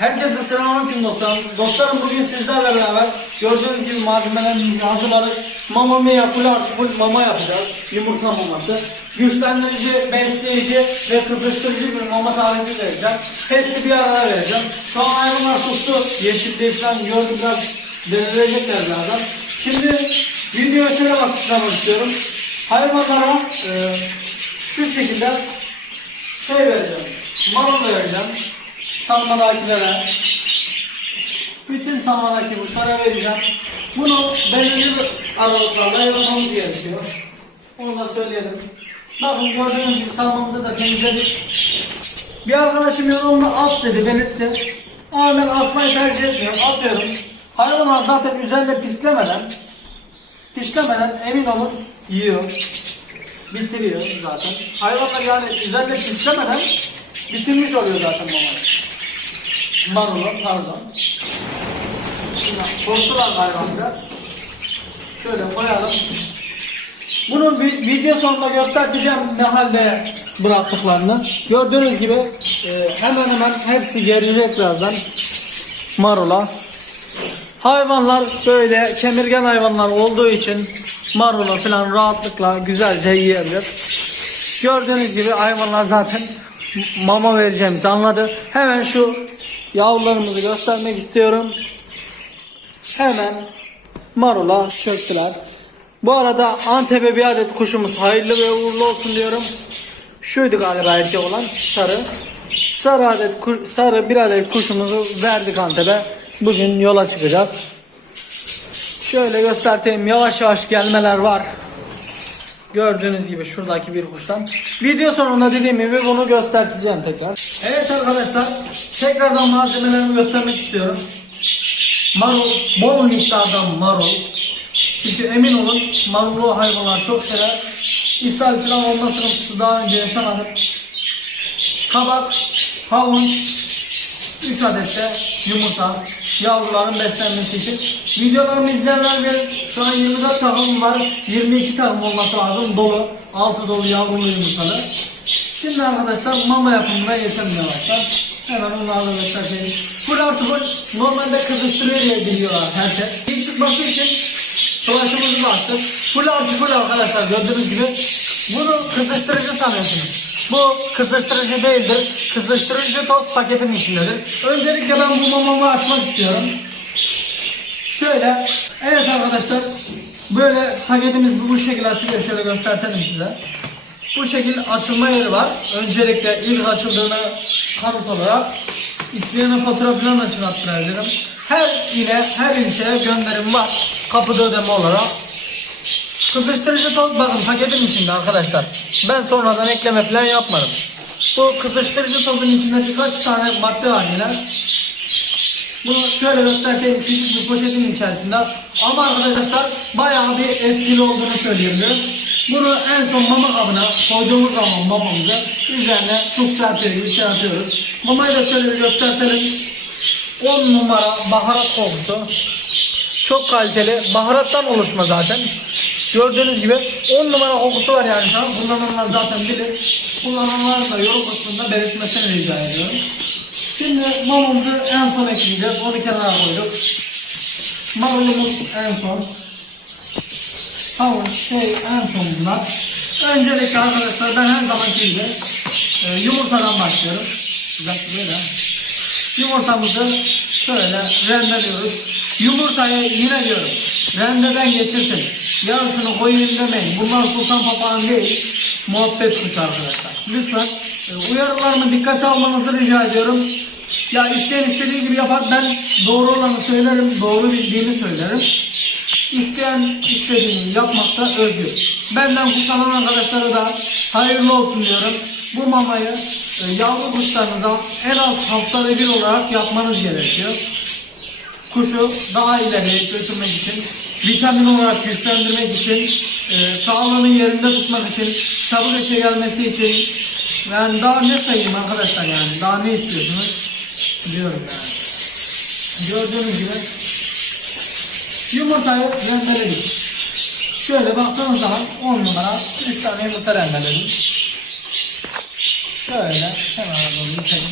Herkese selamünaleyküm dostlarım. Dostlarım bugün sizlerle beraber gördüğünüz gibi malzemelerimizi hazırladık. Mama mia full artı full mama yapacağız. Yumurta maması. Güçlendirici, besleyici ve kızıştırıcı bir mama tarifi vereceğim. Hepsi bir arada vereceğim. Şu an hayvanlar sustu. Yeşilliği falan biraz denilecekler birazdan. Şimdi videoya şöyle başlamak istiyorum. Hayvanlara e, şu şekilde şey vereceğim. Marul vereceğim. Salmadakilere. Bütün salmadaki kuşlara vereceğim. Bunu belirli aralıklarla yapmamız gerekiyor. Onu da söyleyelim. Bakın gördüğünüz gibi salmamızı da temizledik. Bir arkadaşım yorumda as dedi, belirtti. Ama ben asmayı tercih etmiyorum. Atıyorum. Hayvanlar zaten üzerinde pislemeden pislemeden emin olun yiyor. Bitiriyor zaten. Hayvanlar yani üzerinde pislemeden bitirmiş oluyor zaten mamayı. Marulu pardon. Şimdi korktular galiba biraz. Şöyle koyalım. Bunu vi- video sonunda göstereceğim ne halde bıraktıklarını. Gördüğünüz gibi e, hemen hemen hepsi gelecek birazdan marula. Hayvanlar böyle kemirgen hayvanlar olduğu için marula falan rahatlıkla güzelce yiyebilir. Gördüğünüz gibi hayvanlar zaten mama vereceğimizi anladı. Hemen şu yavrularımızı göstermek istiyorum. Hemen marula çöktüler. Bu arada Antep'e bir adet kuşumuz hayırlı ve uğurlu olsun diyorum. Şuydu galiba erkek olan sarı. Sarı adet kuş- sarı bir adet kuşumuzu verdik Antep'e. Bugün yola çıkacak. Şöyle göstereyim yavaş yavaş gelmeler var. Gördüğünüz gibi şuradaki bir kuştan. Video sonunda dediğim gibi bunu göstereceğim tekrar. Evet arkadaşlar tekrardan malzemelerimi göstermek istiyorum. Marul, bol miktarda marul. Çünkü emin olun marullu hayvanlar çok sever. İshal falan olma sıkıntısı daha önce yaşamadım. Kabak, havuç, 3 adet de yumurta, yavruların beslenmesi için. Videolarımı izleyenler bilir. Şu an 24 takım var. 22 takım olması lazım. Dolu. Altı dolu yavrulu yumurtalı. Şimdi arkadaşlar mama yapımına geçelim yavaştan. Hemen onlarla göstereyim. Full artı full normalde kızıştırıyor diye biliyorlar herkes. İlk çıkması için Flaşımızı bastık. Full artı full arkadaşlar gördüğünüz gibi. Bunu kızıştırıcı sanıyorsunuz. Bu kızıştırıcı değildir. Kızıştırıcı toz paketin içindedir. Öncelikle ben bu mamamı açmak istiyorum. Şöyle. Evet arkadaşlar. Böyle paketimiz bu şekilde açılıyor. Şöyle göstertelim size. Bu şekilde açılma yeri var. Öncelikle ilk açıldığını kanıt olarak isteyene fotoğraflarını da çıkarttırabilirim. Her ile her ilçeye gönderim var. Kapıda ödeme olarak. Kızıştırıcı toz bakın paketin içinde arkadaşlar. Ben sonradan ekleme falan yapmadım. Bu kızıştırıcı tozun içinde birkaç tane madde var yine. Bunu şöyle göstereyim küçük bir poşetin içerisinde. Ama arkadaşlar bayağı bir etkili olduğunu söyleyebilirim. Bunu en son mama kabına koyduğumuz zaman mamamızı üzerine tuz serpiyor gibi şey yapıyoruz. Mamayı da şöyle bir gösterelim. 10 numara baharat kokusu. Çok kaliteli. Baharattan oluşma zaten. Gördüğünüz gibi 10 numara kokusu var yani şu an. Kullananlar zaten bilir. Kullananlar da yorum kısmında belirtmesini rica ediyorum. Şimdi mamamızı en son ekleyeceğiz. Onu kenara koyduk. Marulumuz en son. Havuç şey en son bunlar. Öncelikle arkadaşlar ben her zamanki gibi e, yumurtadan başlıyorum. Güzel böyle. Yumurtamızı şöyle rendeliyoruz. Yumurtayı yine diyorum. Rendeden geçirtin. Yarısını koyayım demeyin. Bunlar sultan papağan değil. Muhabbet kuşu arkadaşlar. Lütfen e, uyarılarımı dikkate almanızı rica ediyorum. Ya isteyen istediği gibi yapar. Ben doğru olanı söylerim. Doğru bildiğimi söylerim. İsteyen istediğini yapmakta özgür. Benden kullanan arkadaşlara da hayırlı olsun diyorum. Bu mamayı e, yavru kuşlarınıza en az haftada bir olarak yapmanız gerekiyor. Kuşu daha ileriye götürmek için, vitamin olarak güçlendirmek için, e, sağlığını yerinde tutmak için, çabuk işe gelmesi için, yani daha ne sayayım arkadaşlar yani, daha ne istiyorsunuz? Diyorum yani. Gördüğünüz gibi Yumurtayı rendeledik. Şöyle baktığınız zaman 10 numara 3 tane yumurta rendeledim. Şöyle hemen alalım yıkayım.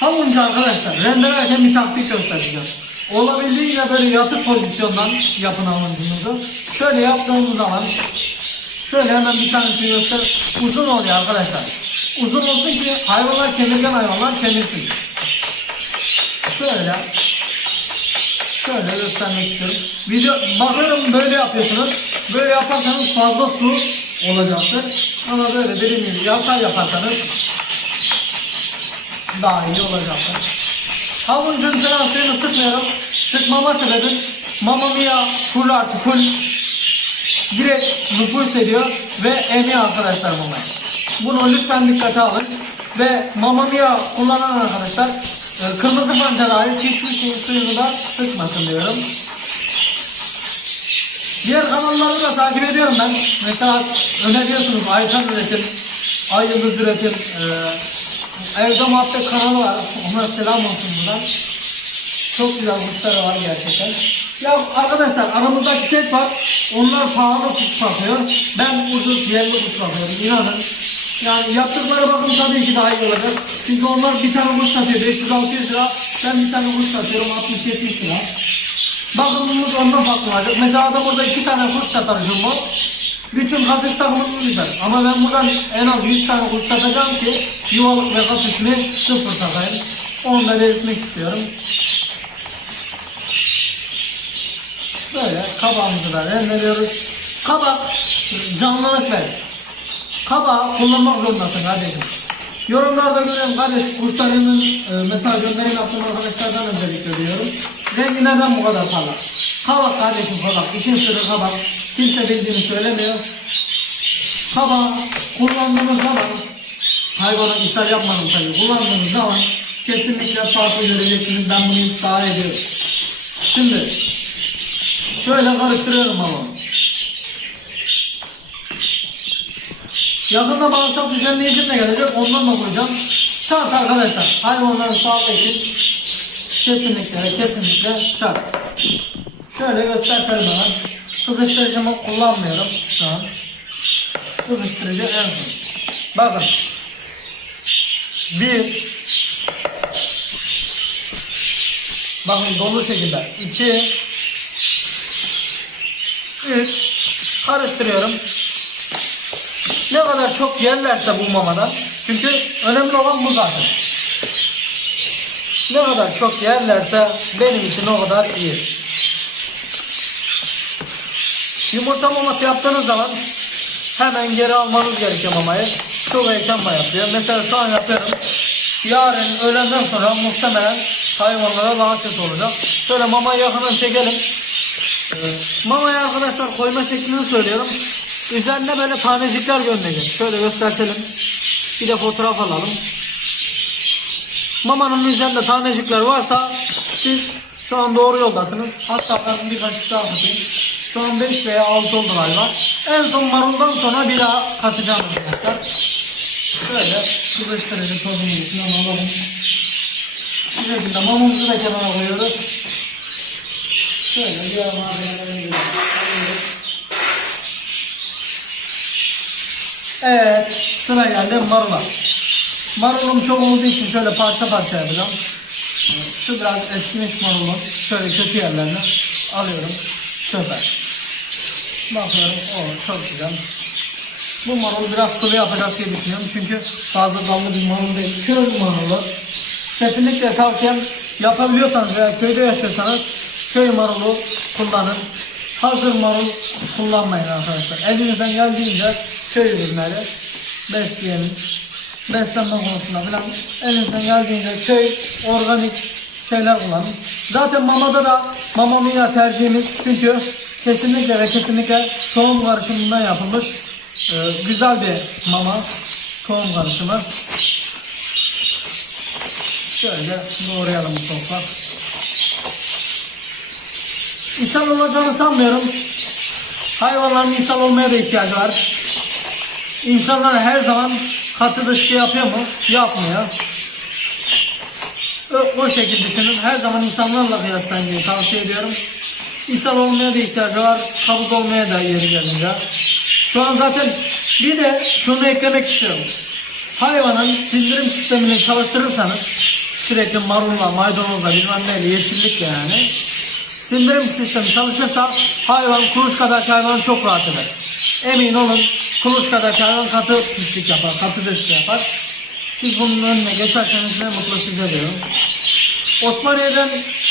Hamurcu arkadaşlar rendelerken bir taktik göstereceğim. Olabildiğince böyle yatık pozisyondan yapın hamurcunuzu. Şöyle yaptığımız zaman şöyle hemen bir tanesini göster. Uzun oluyor arkadaşlar. Uzun olsun ki hayvanlar kemirgen hayvanlar kemirsin. Şöyle Şöyle göstermek istiyorum. Video bakıyorum böyle yapıyorsunuz. Böyle yaparsanız fazla su olacaktır. Ama böyle dediğim gibi yatay yaparsanız daha iyi olacaktır. Havuncun falan suyunu sıkmıyorum. Sıkmama sebebim Mamma Mia full artı full direkt nüfus ediyor ve emiyor arkadaşlar mama. Bunu lütfen dikkate alın. Ve Mamma Mia kullanan arkadaşlar kırmızı pancar hariç hiçbir şeyin suyunu da sıkmasın diyorum. Diğer kanalları da takip ediyorum ben. Mesela öneriyorsunuz Aytan Üretim, Ay Yıldız Üretim, e, Evde Muhabbet kanalı var. Ona selam olsun buradan. Çok güzel kuşları var gerçekten. Ya arkadaşlar aramızdaki tek var. Onlar pahalı kuş bakıyor. Ben ucuz yerli kuş bakıyorum. İnanın. Yani yaptıkları bakım tabii ki daha iyi olacak. Çünkü onlar bir tane kuş satıyor 500-600 lira. Ben bir tane kuş satıyorum 60-70 lira. Bakımımız ondan farklı olacak. Mesela adam burada iki tane kuş satar jumbo. Bütün kafes takımını düşer. Ama ben buradan en az 100 tane kuş satacağım ki yuvalık ve kafesini sıfır takayım. Onu da belirtmek istiyorum. Böyle kabağımızı da rendeliyoruz. Kabak canlılık verir. Kabağı kullanmak zorundasın kardeşim. Yorumlarda gören kardeş kuşlarının e, mesela gönderim yaptığım arkadaşlardan özellikle diyorum. Rengi neden bu kadar parlak? Kabak kardeşim kabak. İşin sırrı kabak. Kimse bildiğini söylemiyor. Kabağı kullandığınız zaman hayvana ishal yapmadım tabii. Kullandığınız zaman kesinlikle farklı göreceksiniz. Ben bunu iddia ediyorum. Şimdi şöyle karıştırıyorum babamı. Yakında bağırsak düzenleyicim de gelecek. Ondan da koyacağım. Şart arkadaşlar. Hayvanların sağlığı için kesinlikle kesinlikle şart. Şöyle göstereyim hemen. Kızıştırıcımı kullanmıyorum şu an. Kızıştırıcı en son. Bakın. Bir. Bakın dolu şekilde. İki. Üç. Karıştırıyorum. Ne kadar çok yerlerse bu mamadan. Çünkü önemli olan bu zaten. Ne kadar çok yerlerse benim için o kadar iyi. Yumurta maması yaptığınız zaman hemen geri almanız gerekiyor mamayı. Çok erken yapıyor. Mesela şu an yapıyorum. Yarın öğlenden sonra muhtemelen hayvanlara kötü olacak. Şöyle mamayı yakından çekelim. Ee, Mamaya arkadaşlar koyma şeklini söylüyorum. Üzerine böyle tanecikler gönderecek. Şöyle göstertelim. Bir de fotoğraf alalım. Mamanın üzerinde tanecikler varsa siz şu an doğru yoldasınız. Hatta ben bir kaşık daha katayım. Şu an 5 veya 6 oldu galiba. En son maruldan sonra bir daha katacağım arkadaşlar. Şöyle kızıştırıcı tozunu içine alalım. Bu şekilde mamamızı da kenara koyuyoruz. Şöyle diğer malzemelerimizi de alıyoruz. Evet, sıra geldi marula. Marulum çok olduğu için şöyle parça parça yapacağım. Şu biraz eskimiş marulum. Şöyle kötü yerlerini alıyorum. Çöpe. Bakıyorum, o çok güzel. Bu marul biraz sulu yapacak diye düşünüyorum. Çünkü fazla dallı bir marul değil. Köy marulu. Kesinlikle tavsiyem yapabiliyorsanız veya köyde yaşıyorsanız köy marulu kullanın. Hazır marul kullanmayın arkadaşlar. Elinizden geldiğince köy ürünleri besleyelim. Beslenme konusunda falan elinizden geldiğince köy, organik şeyler kullanın. Zaten mamada da mama mia tercihimiz çünkü kesinlikle ve kesinlikle tohum karışımından yapılmış e, güzel bir mama tohum karışımı. Şöyle doğrayalım toprak. İshal olacağını sanmıyorum. Hayvanların ishal olmaya da ihtiyacı var. İnsanlar her zaman katı dışkı yapıyor mu? Yapmıyor. O, o şekilde düşünün. Her zaman insanlarla kıyaslanmayı tavsiye ediyorum. İshal olmaya da ihtiyacı var. Kabuk olmaya da yeri gelince. Şu an zaten bir de şunu eklemek istiyorum. Hayvanın sindirim sistemini çalıştırırsanız sürekli marulla, maydanozla bilmem neyle yeşillikle yani. Sindirim sistemi çalışırsa hayvan kuluçkadaki hayvan çok rahat eder. Emin olun kuluçkadaki hayvan katı pislik yapar, katı dışkı yapar. Siz bunun önüne geçerseniz ne mutlu size diyorum. Osmaniye'den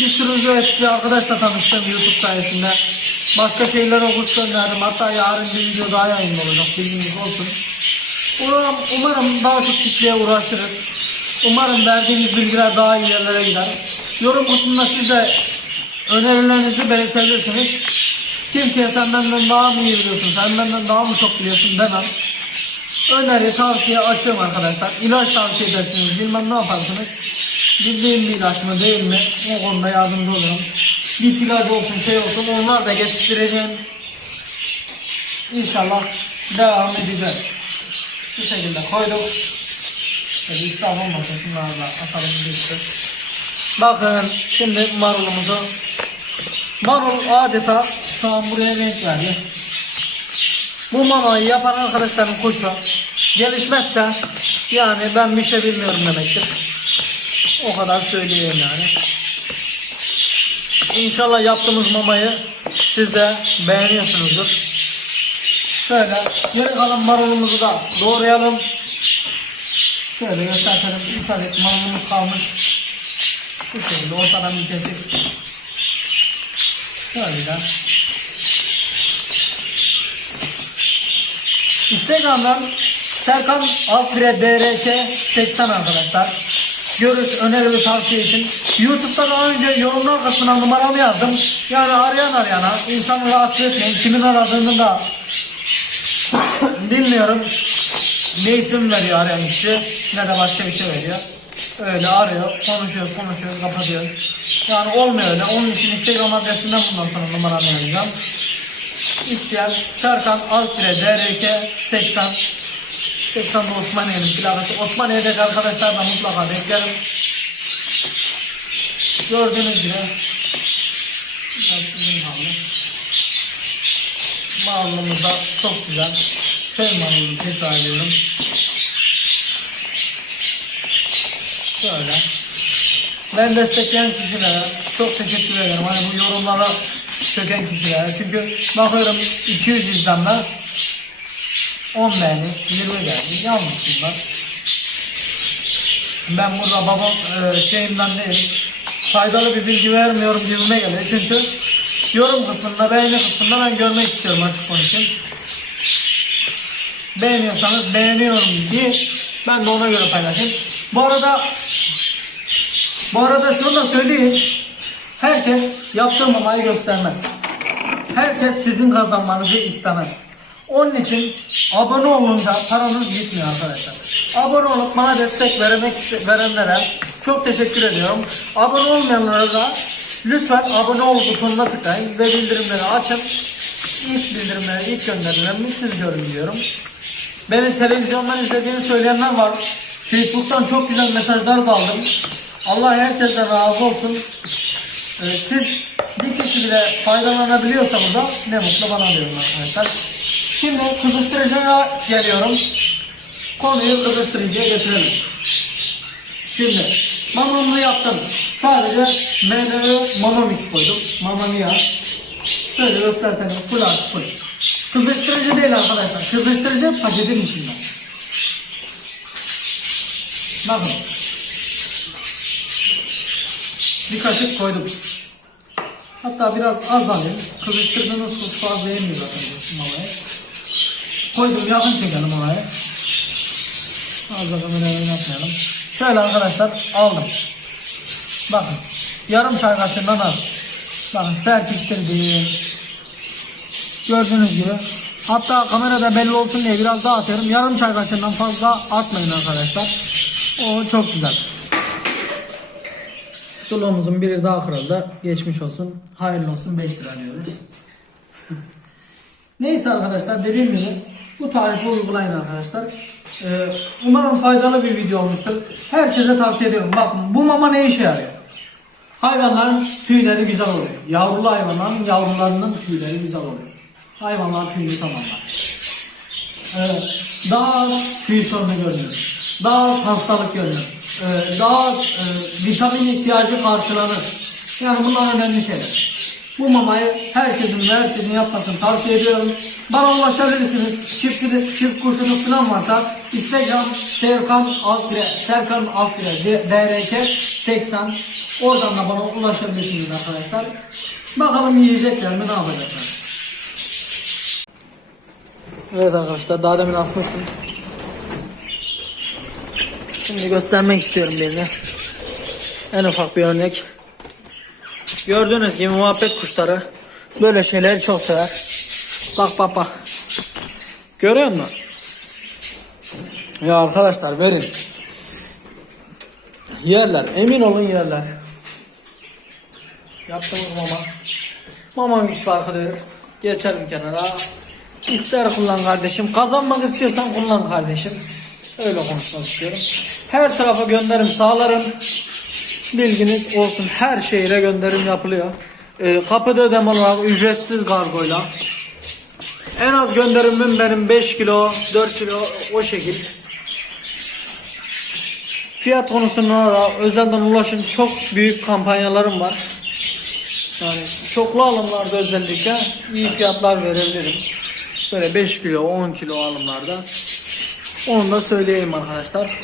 bir sürü üretici arkadaşla tanıştım YouTube sayesinde. Başka şehirlere kuş gönderdim. Hatta yarın bir video daha yayında olacak. Bilginiz olsun. Umarım, umarım daha çok kitleye uğraşırız. Umarım verdiğimiz bilgiler daha iyi yerlere gider. Yorum kısmında siz de önerilerinizi belirtebilirsiniz. Kimseye sen benden daha mı iyi biliyorsun, sen benden daha mı çok biliyorsun demem. Öneri, tavsiye açığım arkadaşlar. İlaç tavsiye edersiniz, bilmem ne yaparsınız. Bildiğim bir ilaç mı değil mi? O konuda yardımcı olurum. Bir ilacı olsun, şey olsun, onlar da getireceğim. İnşallah devam edeceğiz. Şu şekilde koyduk. Böyle israf olmasın şunlarla atalım bir sürü. Bakın şimdi marulumuzu Marul adeta şu an buraya renk verdi. Bu mamayı yapan arkadaşların kuşu gelişmezse yani ben bir şey bilmiyorum demektir. O kadar söyleyeyim yani. İnşallah yaptığımız mamayı siz de beğeniyorsunuzdur. Şöyle geri kalan marulumuzu da doğrayalım. Şöyle gösterelim. 3 adet marulumuz kalmış. Şu şekilde ortadan bir kesip Şöyle. Instagram'dan Serkan Alpire DRK 80 arkadaşlar. Görüş, öneri ve tavsiye için. YouTube'da daha önce yorumlar kısmına numaramı yazdım. Yani arayan arayana, insanı rahatsız etmeyin. Kimin aradığını da bilmiyorum. Ne isim veriyor arayan kişi ne de başka bir şey veriyor. Öyle arıyor, konuşuyoruz, konuşuyoruz, kapatıyoruz. Yani olmuyor öyle. Onun için Instagram adresinden bundan sonra numaramı yazacağım. İsteyen Serkan Alpire DRK 80 80 de Osmaniye'nin plakası. Osmaniye'deki arkadaşlar da mutlaka beklerim. Gördüğünüz gibi. Marulumuz da çok güzel. Marulunu tekrar ediyorum. Şöyle. Ben destekleyen kişilere çok teşekkür ederim. Hani bu yorumlara çöken kişilere. Çünkü bakıyorum 200 izlenme 10 beğeni, 20 beğeni. Yanlış bunlar. Ben burada babam e, şeyimden değil, faydalı bir bilgi vermiyorum gibime geliyor. Çünkü yorum kısmında, beğeni kısmında ben görmek istiyorum açık konuşayım. Beğeniyorsanız beğeniyorum diye ben de ona göre paylaşayım. Bu arada bu arada şunu da söyleyeyim. Herkes yaptığı mamayı göstermez. Herkes sizin kazanmanızı istemez. Onun için abone olunca paranız gitmiyor arkadaşlar. Abone olup bana destek vermek verenlere çok teşekkür ediyorum. Abone olmayanlara da lütfen abone ol butonuna tıklayın ve bildirimleri açın. İlk bildirimleri, ilk gönderilerimi siz görün diyorum. Beni televizyondan izlediğini söyleyenler var. Facebook'tan çok güzel mesajlar da aldım. Allah herkesten razı olsun. Ee, siz bir kişi bile faydalanabiliyorsa burada ne mutlu bana diyorum arkadaşlar. Şimdi kızıştırıcıya geliyorum. Konuyu kızıştırıcıya getirelim. Şimdi mamamı yaptım. Sadece MDV mama mix koydum. Mama mia. Şöyle göstertelim. Full artı full. Kızıştırıcı değil arkadaşlar. Kızıştırıcı paketin içinde. Bakın. Bir kaşık koydum. Hatta biraz az alayım. Kızıştırdığınız tuz fazla yemiyor zaten bu mamayı. Koydum yakın çekelim oraya. Fazla kamerayı oynatmayalım. Şöyle arkadaşlar aldım. Bakın. Yarım çay kaşığından az. Bakın serpiştirdim. Gördüğünüz gibi. Hatta kamerada belli olsun diye biraz daha atıyorum. Yarım çay kaşığından fazla atmayın arkadaşlar. O çok güzel. Sulumuzun biri daha kırıldı. Geçmiş olsun. Hayırlı olsun 5 lira diyoruz. Neyse arkadaşlar dediğim gibi bu tarifi uygulayın arkadaşlar. Ee, umarım faydalı bir video olmuştur. Herkese tavsiye ediyorum. Bakın bu mama ne işe yarıyor? Hayvanların tüyleri güzel oluyor. Yavrulu hayvanların yavrularının tüyleri güzel oluyor. Hayvanlar tüyünü tamamlar. Ee, daha az tüy sorunu görmüyoruz. daha az hastalık görünür. Ee, daha e, vitamin ihtiyacı karşılanır. Yani bunlar önemli şeyler. Bu mamayı herkesin ve herkesin yapmasını tavsiye ediyorum. Bana ulaşabilirsiniz. Çift, çift kurşunuz falan varsa Instagram Serkan Alpire, Serkan Alpire, DRK 80. Oradan da bana ulaşabilirsiniz arkadaşlar. Bakalım yiyecekler mi ne yapacaklar. Evet arkadaşlar daha demin asmıştım. Şimdi göstermek istiyorum birine. En ufak bir örnek. Gördüğünüz gibi muhabbet kuşları böyle şeyleri çok sever. Bak bak bak. Görüyor musun? Ya arkadaşlar verin. Yerler. Emin olun yerler. Yaptığımız mama. Mama mix farkıdır. Geçelim kenara. İster kullan kardeşim. Kazanmak istiyorsan kullan kardeşim. Öyle konuşmak istiyorum. Her tarafa gönderim sağlarım. Bilginiz olsun. Her şehire gönderim yapılıyor. Ee, kapıda ödeme olarak ücretsiz kargoyla. En az gönderimim benim 5 kilo, 4 kilo o şekil. Fiyat konusunda da özelden ulaşın çok büyük kampanyalarım var. Yani çoklu alımlarda özellikle iyi fiyatlar verebilirim. Böyle 5 kilo 10 kilo alımlarda. Onu da söyleyeyim arkadaşlar.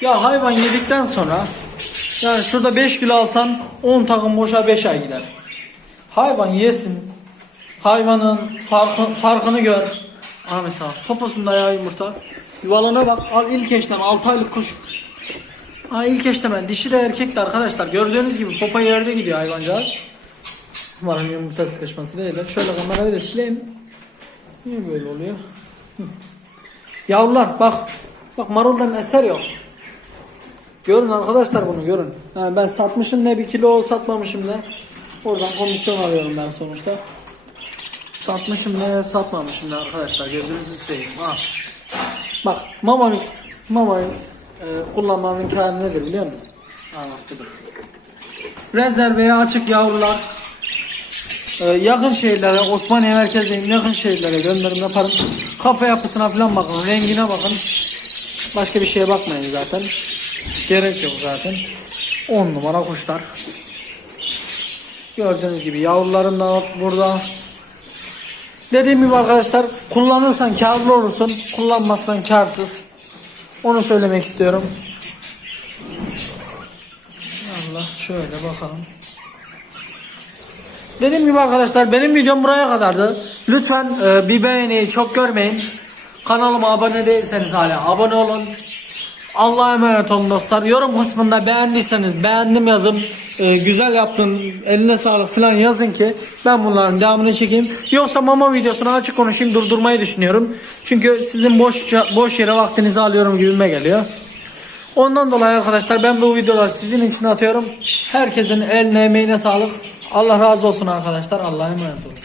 Ya hayvan yedikten sonra yani şurada 5 kilo alsan 10 takım boşa 5 ay gider. Hayvan yesin. Hayvanın farkı, farkını gör. Ha mesela poposunda ya yumurta. Yuvalana bak al ilk eşlem 6 aylık kuş. Ha ilk eşleme dişi de erkek de arkadaşlar gördüğünüz gibi popo yerde gidiyor hayvancağız. Umarım yumurta sıkışması değil. Şöyle kamerayı da sileyim. Niye böyle oluyor? Hı. Yavrular bak. Bak maruldan eser yok. Görün arkadaşlar bunu görün. Yani ben satmışım ne bir kilo satmamışım ne. Oradan komisyon alıyorum ben sonuçta. Satmışım ne satmamışım ne arkadaşlar gözünüzü seveyim ha. Bak mama mix, mama mix e, kullanmanın kârı nedir biliyor musun? Budur. Rezerveye açık yavrular. E, yakın şehirlere, Osmaniye merkezine yakın şehirlere gönderim yaparım. Kafa yapısına falan bakın, rengine bakın. Başka bir şeye bakmayın zaten. Gerek yok zaten. 10 numara kuşlar. Gördüğünüz gibi yavrularım da burada. Dediğim gibi arkadaşlar kullanırsan karlı olursun, kullanmazsan karsız. Onu söylemek istiyorum. Allah şöyle bakalım. Dediğim gibi arkadaşlar benim videom buraya kadardı. Lütfen e, bir beğeni çok görmeyin. Kanalıma abone değilseniz hala abone olun. Allah'a emanet olun dostlar. Yorum kısmında beğendiyseniz beğendim yazın. E, güzel yaptın, eline sağlık falan yazın ki ben bunların devamını çekeyim. Yoksa mama videosunu açık konuşayım durdurmayı düşünüyorum. Çünkü sizin boş boş yere vaktinizi alıyorum gibime geliyor. Ondan dolayı arkadaşlar ben bu videoları sizin için atıyorum. Herkesin eline emeğine sağlık. Allah razı olsun arkadaşlar. Allah'a emanet olun.